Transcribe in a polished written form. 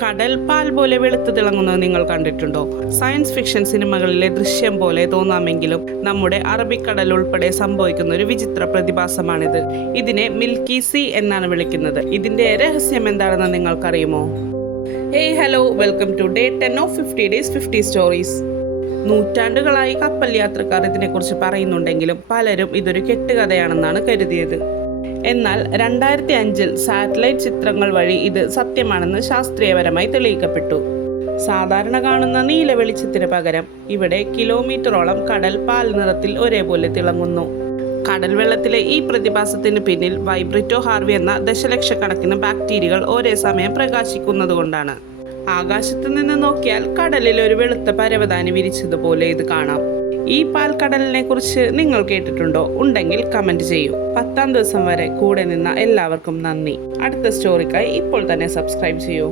കടൽ പാൽ പോലെ വെളുത്തു തിളങ്ങുന്നത് നിങ്ങൾ കണ്ടിട്ടുണ്ടോ? സയൻസ് ഫിക്ഷൻ സിനിമകളിലെ ദൃശ്യം പോലെ തോന്നാമെങ്കിലും നമ്മുടെ അറബിക്കടൽ ഉൾപ്പെടെ സംഭവിക്കുന്ന ഒരു വിചിത്ര പ്രതിഭാസമാണിത്. ഇതിനെ മിൽക്കി സീ എന്നാണ് വിളിക്കുന്നത്. ഇതിന്റെ രഹസ്യം എന്താണെന്ന് നിങ്ങൾക്കറിയുമോ? Hey hello, welcome to day 10 of 50 days 50 stories. നൂറ്റാണ്ടുകളായി കപ്പൽ യാത്രക്കാർ ഇതിനെക്കുറിച്ച് പറയുന്നുണ്ടെങ്കിലും പലരും ഇതൊരു കെട്ടുകഥയാണെന്നാണ് കരുതിയത്. എന്നാൽ 2005 സാറ്റലൈറ്റ് ചിത്രങ്ങൾ വഴി ഇത് സത്യമാണെന്ന് ശാസ്ത്രീയപരമായി തെളിയിക്കപ്പെട്ടു. സാധാരണ കാണുന്ന നീല വെളിച്ചത്തിന് പകരം ഇവിടെ കിലോമീറ്ററോളം കടൽ പാൽ നിറത്തിൽ ഒരേപോലെ തിളങ്ങുന്നു. കടൽ വെള്ളത്തിലെ ഈ പ്രതിഭാസത്തിന് പിന്നിൽ വൈബ്രിറ്റോ ഹാർവി എന്ന ദശലക്ഷക്കണക്കിന് ബാക്ടീരിയകൾ ഒരേ സമയം പ്രകാശിക്കുന്നതുകൊണ്ടാണ്. ആകാശത്ത് നിന്ന് നോക്കിയാൽ കടലിൽ ഒരു വെളുത്ത പരവതാനി വിരിച്ചതുപോലെ ഇത് കാണാം. ഈ പാൽക്കടലിനെ കുറിച്ച് നിങ്ങൾ കേട്ടിട്ടുണ്ടോ? ഉണ്ടെങ്കിൽ കമന്റ് ചെയ്യൂ. 10ാം ദിവസം വരെ കൂടെ നിന്ന എല്ലാവർക്കും നന്ദി. അടുത്ത സ്റ്റോറിക്കായി ഇപ്പോൾ തന്നെ സബ്സ്ക്രൈബ് ചെയ്യൂ.